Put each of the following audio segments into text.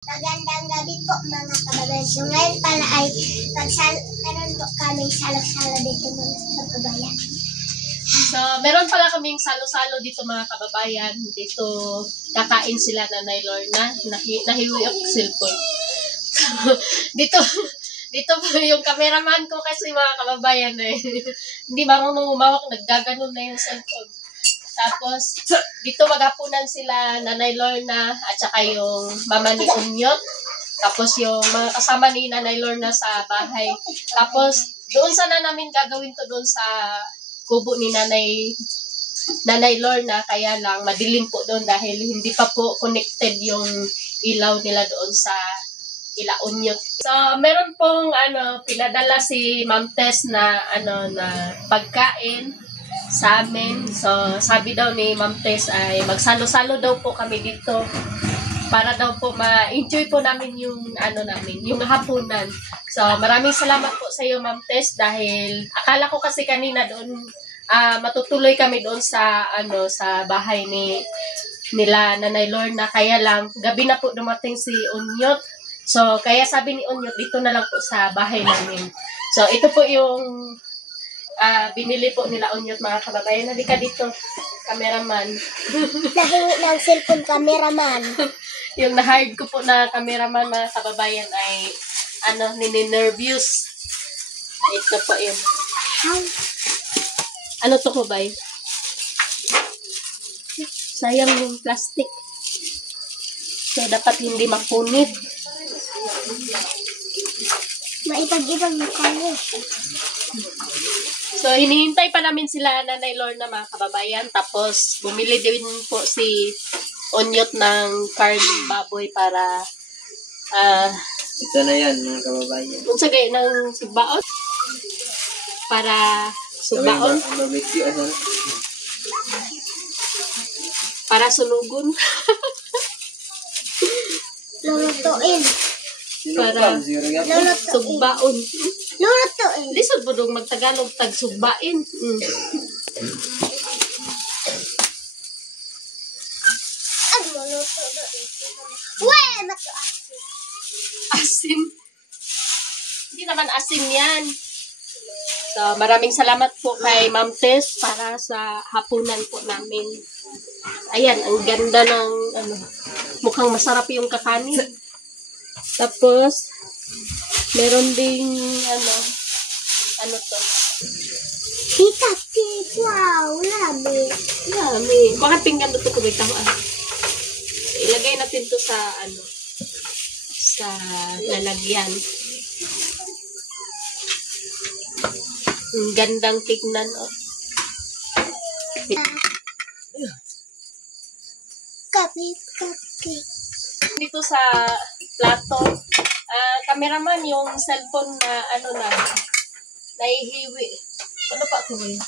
Magandang gabi po mga kababayan. So ngayon pala ay meron po kami salo-salo dito mga kababayan. So, meron pala kaming salo-salo dito mga kababayan. Dito, kakain sila Nanay Lorna. Nahiwi ako cellphone. dito po yung cameraman ko kasi mga kababayan eh. Hindi marunong umawak, naggaganon na yung cellphone. Tapos, dito maghapunan sila Nanay Lorna at saka yung mama ni Unyot. Tapos yung mga kasama ni Nanay Lorna sa bahay. Tapos, doon sana namin gagawin to doon sa kubo ni Nanay Lorna, kaya lang madilim po doon dahil hindi pa po connected yung ilaw nila doon sa Ila Unyot. So, meron pong pinadala si Ma'am Tess na na pagkain sa amin. So, sabi daw ni Ma'am Tess ay magsalo-salo daw po kami dito para daw po ma-enjoy po namin yung yung hapunan. So, maraming salamat po sa iyo Ma'am Tess dahil akala ko kasi kanina doon matutuloy kami doon sa sa bahay nila Nanay Lorna, kaya lang gabi na po dumating si Unyot. So, kaya sabi ni Unyot dito na lang po sa bahay namin. So, ito po yung binili po nila Unyot mga kababayan. Halika dito, cameraman. Nahingi ng cellphone cameraman. Yung na-hire ko po na cameraman mga kababayan ay nini-nervous. Ito po yun. Ano to ko ba? Sayang yung plastic. So, dapat hindi mapunit. Maipag-ibang mukha niya. So, hinihintay pa namin sila Nanay Lorna mga kababayan. Tapos, bumili din po si Unyot ng carne baboy para ito na yan mga kababayan. kung sagay ng sugbaon. Para sugbaon. Para sunugon. Lulutuin. Para Lulutuin. sugbaon. Lulutuin. Lisod po dong magtagalog tag sugbain. Ang lulutuin. Weh! Mato asin. Asin. Hindi naman asin yan. So, maraming salamat po kay Ma'am Tess para sa hapunan po namin. Ayan, ang ganda ng mukhang masarap yung kakanin. Tapos, meron ding ano to? Tita, wow, lami. Yummy. Bakit pinggan to kumay tamaan? Ilagay natin to sa sa lalagyan. Ang gandang tignan, oh. Kape. Dito sa plato, cameraman, yung cellphone na nahihiwi. Ano pa ito eh?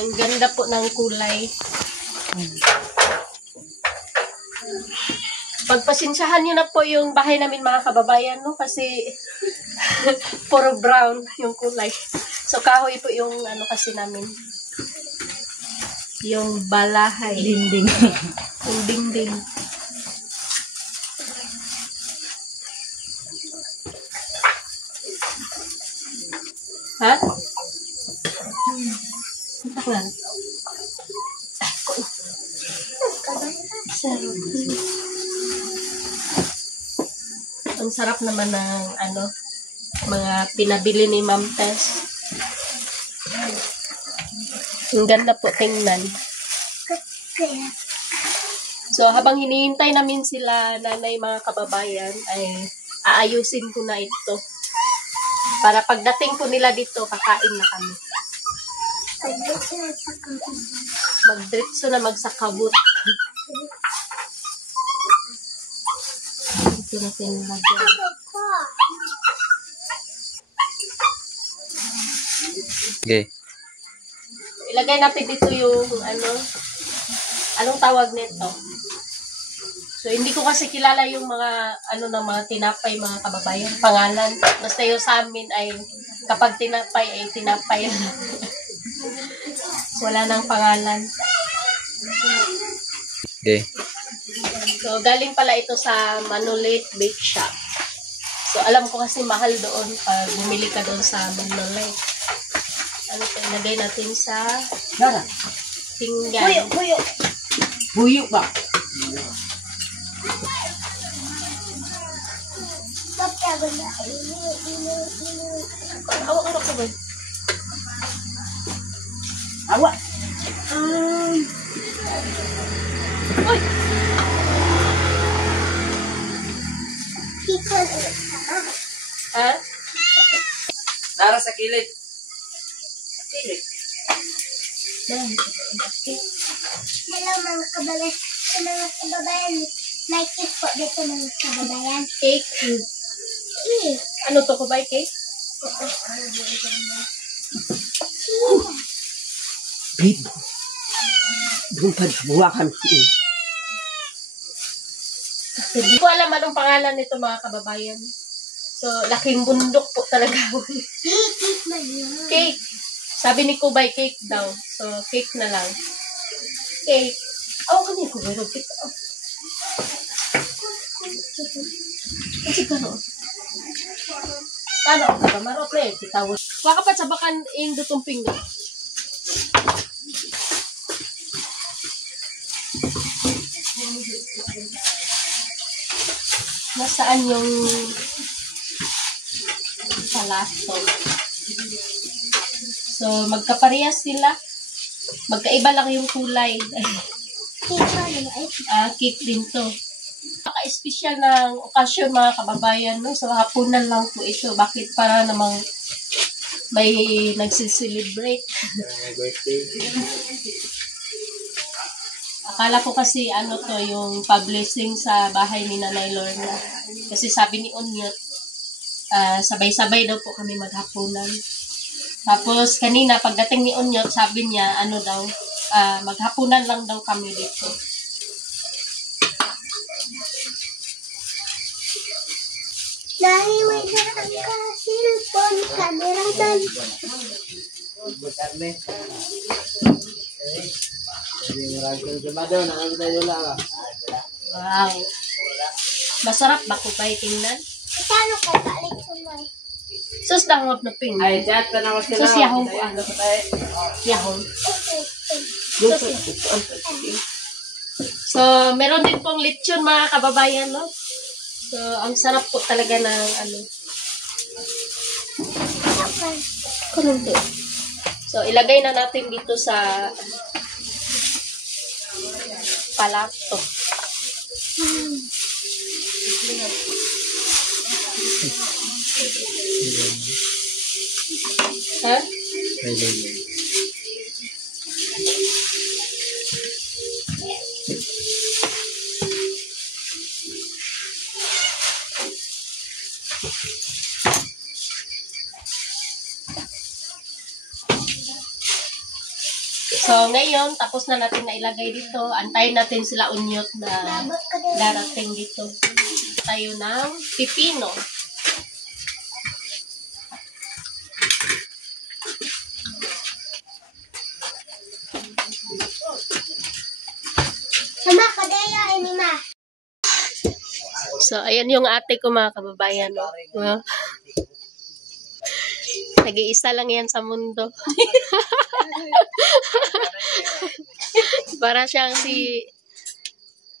Ang ganda po ng kulay. Pagpasensyahan nyo na po yung bahay namin mga kababayan, no? Kasi puro brown yung kulay. So, kahoy po yung kasi namin. Yung balahay. Dinding. Yung dingding. Ha? Taklan. Sarap. Ang sarap naman ng mga pinabili ni Ma'am Tess. Ang ganda po tingnan. So, habang hinihintay namin sila nanay mga kababayan, ay aayusin ko na ito. Para pagdating po nila dito, kakain na kami. Magdiretso na magsakabot. Ito natin lagyan. Okay. Ilagay natin dito yung anong tawag nito? So, hindi ko kasi kilala yung mga ng mga tinapay, mga kababayan, pangalan. Basta yung sa amin ay kapag tinapay ay tinapay. Wala nang pangalan. Okay. So, galing pala ito sa Manolete Bake Shop. So, alam ko kasi mahal doon pag bumili ka doon sa Manolete. Ano ito, ilagay natin sa Dara. pinggan. Buyo ba? Awak ano ko ba? Awa. Uy! Ha? Nara sa kilid. Hello mga kababayan. Sa mga kababayan, may cake po dito mga kababayan. Cake. Ano to ko ba, cake? Bibo. Doon pa buwakan ko. Hindi ko alam anong pangalan nito mga kababayan. So, laking bundok po talaga. Cake man yun. Cake. Sabi ni Kubay, cake daw. So, cake na lang. Cake. Oh, kanina ko meron cake. Oh. Kasi gano'n. Paano ka ba? Marot na eh. Kitawag. Waka pa sabakan yung dutong pinggan. Nasaan yung palato? So, magkaparehas sila. Magkaiba lang yung kulay. Cake man yun. Cake din to. Naka-espesyal ng okasyon mga kababayan. No? So, hapunan lang po ito. Bakit? Para namang may nagsiselebrate. My birthday. Akala ko kasi ano to, yung publishing sa bahay ni Nanay Lorna. Kasi sabi ni Onyot, sabay-sabay daw po kami maghapunan. Tapos kanina, pagdating ni Onyot, sabi niya, ano daw, maghapunan lang daw kami dito. Nahiway na ang ka-cellphone, camera doon. Bukarne. Hindi maragol sa mado. Nakakita yun lang. Wow! Masarap ba kubay tingnan? Paano ka balik sa may? Sus, dangop na ping. Ay, chat pa naman sila. Sus, yahong ko. Ano pa tayo? Yahong. Okay. So, meron din pong lechon mga kababayan, no? So, ang sarap po talaga ng ano. Kulunto. So, ilagay na natin dito sa palato. Ha? So, ngayon, tapos na natin na ilagay dito. Antayin natin sila Onyot na darating dito. Tayo ng pipino. Sama ka daya, ini ma. So, ayan yung ate ko mga kababayan. No? Wow. Nag-iisa lang yan sa mundo. Para siyang si...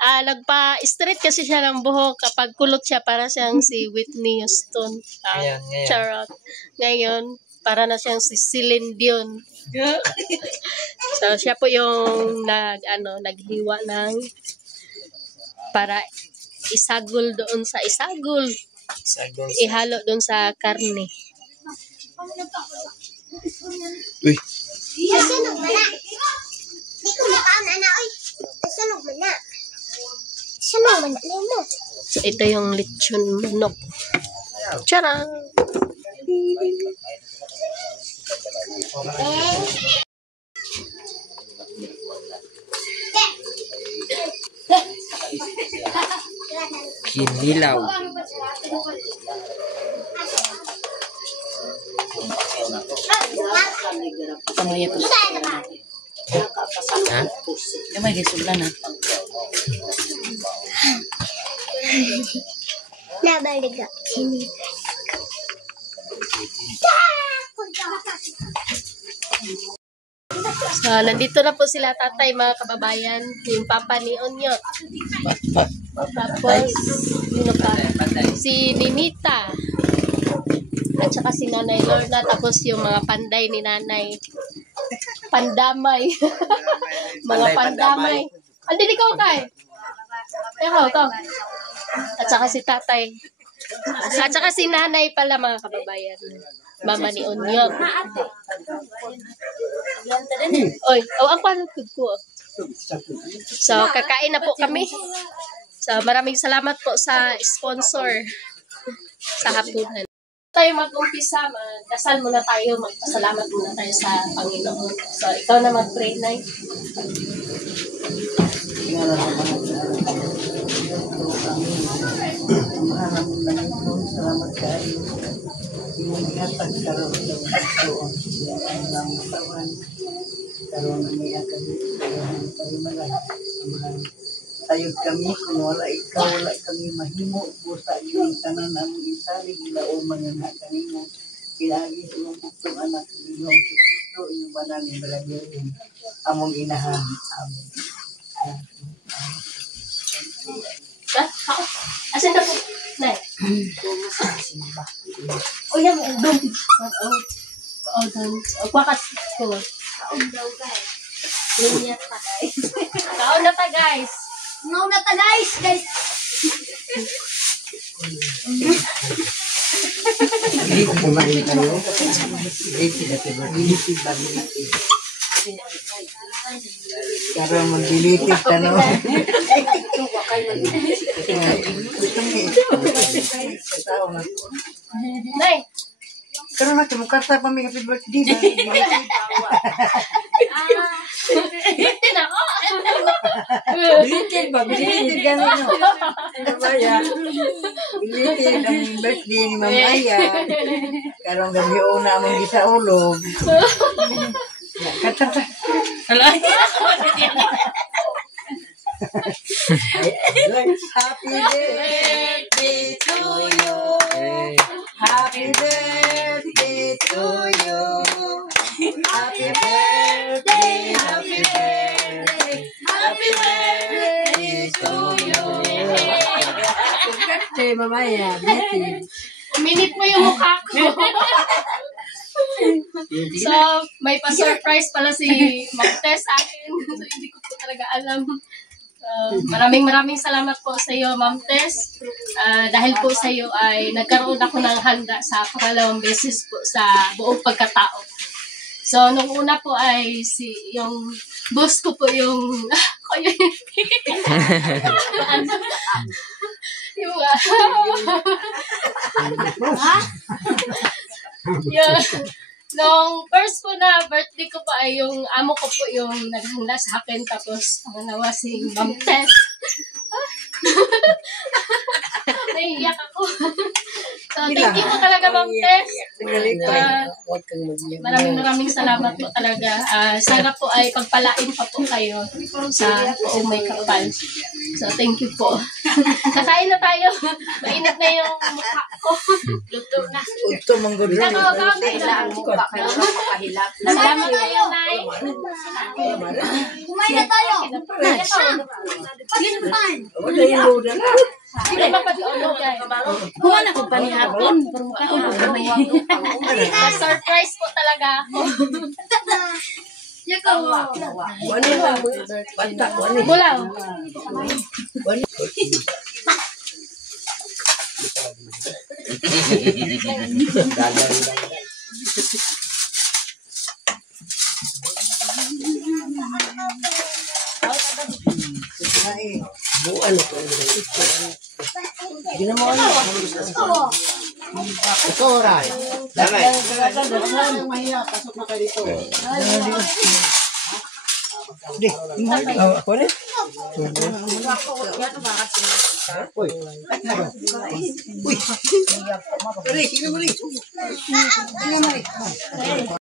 nagpa-straight kasi siya ng buhok. Kapag kulot siya, para siyang si Whitney Houston. Ngayon. Charot. Ngayon, para na siyang si Celine Dion. So, siya po yung naghiwa ng para isagol doon sa isagol. Ihalo doon sa karne. Uy. Nasunog mo na. Di ko makaon na oy. Nasunog mo na. Sunog mo na. Lemo. So, ito yung lechon manok. Tara! Kinilaw. Pamaya po. Ha? Kamay gisuglan ha. Nabaliga. Nandito na po sila tatay, mga kababayan. Yung papa ni Onyot. Tapos, yun pa, si Ninita. At saka si Nanay Lorna. Tapos yung mga panday ni Nanay. Pandamay. Mga pandamay. Andin ikaw kay? Ikaw. At saka si tatay. At saka si Nanay pala, mga kababayan. Mama ni Onyot. Oy, ang panutod ko. So, kakain na po kami. So, maraming salamat po sa sponsor sa hapunan. Tayo mag-umpisa, magdasal muna tayo, magpasalamat muna tayo sa Panginoon. So, ikaw na mag-pray, Nay. Salamat kayo. Ihatag karon sa pagtuon siya ang tawan karon ang iya kami sayod kami kung wala ikaw wala kami mahimo busa yung tanan among isalig lao mga kanimo pinagi sa mga bugtong anak ng Kristo inyong banal ni Brother among inahan amen. Asan na po? Nay. O yan, doon. O doon. O kwakas ko. Kaon daw, guys. Linyat pa, guys. Kaon na ta, guys. Ngaw na ta, guys. Hindi ko kumain kayo. Dilitig ba dilitig? Karang mag-dilitig ka no? Nay. Karang nakimukarta pa may happy birthday na. Birthday na ako. Dilitig ba? Dilitig ka no? Maya. Dilitig ang birthday ni Mamaya. Karang gabi una among gisaulog. Katata. Happy birthday to you. Happy birthday to you. Happy birthday, happy birthday, happy birthday to you. Happy birthday, Mamaya. Minute mo yung mukha ko. So, may pa-surprise pala si Ma'am Tess sa akin. So, hindi ko po talaga alam. Maraming salamat po sa iyo, Ma'am Tess. Dahil po sa iyo ay nagkaroon ako ng handa sa pangalawang beses po sa buong pagkatao. So, nung una po ay yung boss ko po yung nung first po na birthday ko pa ay yung amo ko po yung naghanda sa akin, tapos pangalawa si Ma'am Tess. Naiiyak ako. So, thank you po talaga, Ma'am Tess. Maraming salamat po talaga. Sana po ay pagpalain pa po kayo sa buong may kapal. So, thank you po. Kakain na tayo. Mainit na yung mukha ko. Luto na. Ito manggod rin. Kailangan mo pa kayo makahilap. Salamat tayo, Nay. Kumain na tayo. Wala yung loda na. Hindi mapag-ulo, guys. Kumana ko pa ni hapon. Surprise po talaga ako. Wala lang. Bata, wala. Bulaw. Buwan ko. Hindi na mo ano. Ito, Ray. Damay. Mahiya, pasok na kayo dito. Di, ako ulit. Uy. Uy. Uy.